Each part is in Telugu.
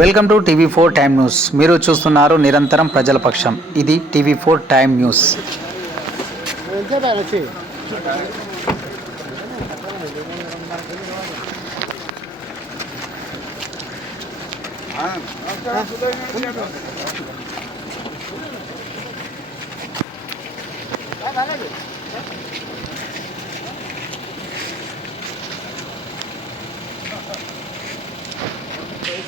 Welcome to TV four time news. మీరు చూస్తున్నారు నిరంతరం ప్రజల పక్షం. ఇది TV four time news.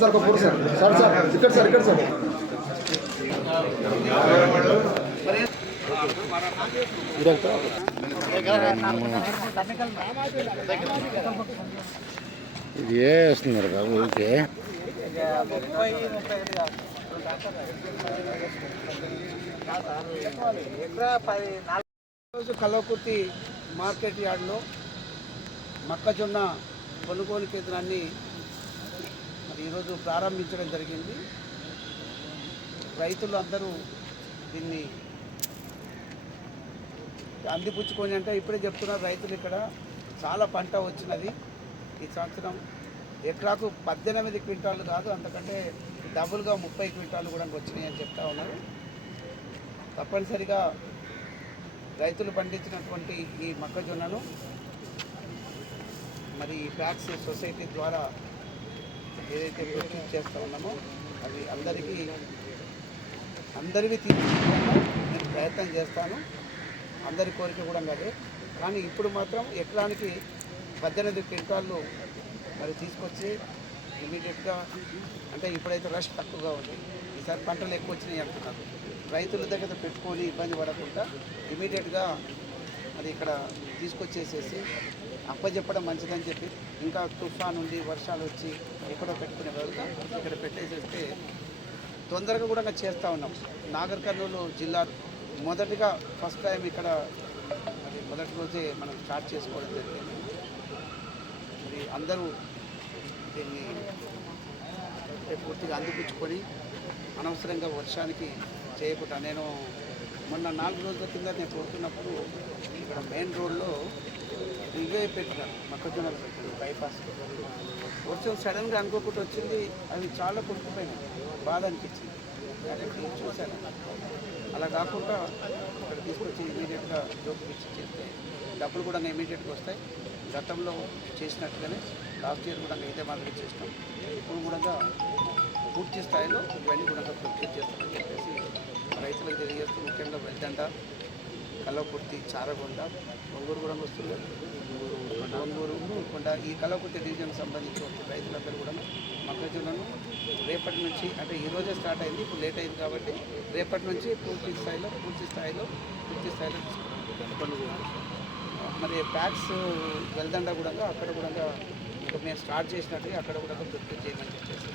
Sir Kapoor sir. Sir sir ఇక్కడ సార్ ఇక్కడ సార్. ఇది ఏ వేస్తున్నారు ఓకే ముప్పై బాబు? ఊరికే? రోజు కల్లకుర్తి మార్కెట్ యార్డ్లో మొక్కజొన్న కొనుగోలు కేంద్రాన్ని మరి ఈరోజు ప్రారంభించడం జరిగింది. రైతులు అందరూ దీన్ని అందిపుచ్చుకొని అంటే ఇప్పుడే చెప్తున్నారు రైతులు ఇక్కడ. చాలా పంట వచ్చినది. ఈ సంవత్సరం ఎకరాకు పద్దెనిమిది క్వింటాలు కాదు అంతకంటే డబుల్గా ముప్పై క్వింటాలు కూడా వచ్చినాయి అని చెప్తా ఉన్నారు. తప్పనిసరిగా రైతులు పండించినటువంటి ఈ మొక్కజొన్నను మరి ఈ ఫ్యాక్స్ సొసైటీ ద్వారా ఏదైతే ప్రొడ్యూస్ చేస్తూ ఉన్నామో అవి అందరికీ అందరివి తీసుకుంటాను నేను ప్రయత్నం చేస్తాను. అందరి కోరిక కూడా అదే కానీ ఇప్పుడు మాత్రం ఎకరానికి పద్దెనిమిది క్వింటాళ్ళు మరి తీసుకొచ్చి ఇమీడియట్గా అంటే ఇప్పుడైతే రష్ తక్కువగా ఉంది. ఈసారి పంటలు ఎక్కువ వచ్చినాయి అంటున్నారు. రైతుల దగ్గర పెట్టుకొని ఇబ్బంది పడకుండా ఇమీడియట్గా అది ఇక్కడ తీసుకొచ్చేసేసి అప్పచెప్పడం మంచిదని చెప్పి ఇంకా తుఫాన్ ఉంది వర్షాలు వచ్చి ఎక్కడో పెట్టుకునే బదులుగా ఇక్కడ పెట్టేసేస్తే తొందరగా కూడా చేస్తూ ఉన్నాం. నాగర్ కర్నూలు జిల్లా మొదటిగా ఫస్ట్ టైం ఇక్కడ మరి మొదటి రోజే మనం స్టార్ట్ చేసుకోవడం జరిగింది. మరి అందరూ దీన్ని పూర్తిగా అందిపుచ్చుకొని అనవసరంగా వర్షానికి చేయకుండా నేను మొన్న నాలుగు రోజుల కింద నేను కొడుతున్నప్పుడు ఇక్కడ మెయిన్ రోడ్లో ఇవే పెట్టిన మొక్కజొన్నలు బైపాస్ వర్షం సడన్గా అనుకోకుండా వచ్చింది అవి చాలా కొడుకుపోయినాయి బాధ అనిపించింది. నేను చూశాను. అలా కాకుండా ఇక్కడ తీసుకొచ్చి ఇమీడియట్గా జోకి ఇచ్చి చేస్తే డబ్బులు కూడా ఇమీడియట్గా వస్తాయి. గతంలో చేసినట్టుగానే లాస్ట్ ఇయర్ కూడా ఇదే మాదిరి చేసినాం ఇప్పుడు కూడా పూర్తి స్థాయిలో ఇవన్నీ కూడా ప్రొక్యూర్ చేస్తామని చెప్పేసి రైతులకు తెలియజేస్తూ ముఖ్యంగా వెల్దండ కల్లకుర్తి చారగొండ ఒంగూరు కూడా వస్తుంది. ఒంగూరు కొండ ఈ కల్లకుర్తి డివిజన్ సంబంధించి వచ్చే రైతులందరూ కూడా మొక్కజొన్నను రేపటి నుంచి అంటే ఈరోజే స్టార్ట్ అయింది ఇప్పుడు లేట్ అయింది కాబట్టి రేపటి నుంచి పూర్తి స్థాయిలో పూర్తి స్థాయిలో పూర్తి స్థాయిలో కొనుగోలు మరి ప్యాక్స్ వెళ్దండా కూడా అక్కడ కూడా ఇంకా మేము స్టార్ట్ చేసినట్టుగా అక్కడ కూడా గుర్తు చేయమని చెప్పేసి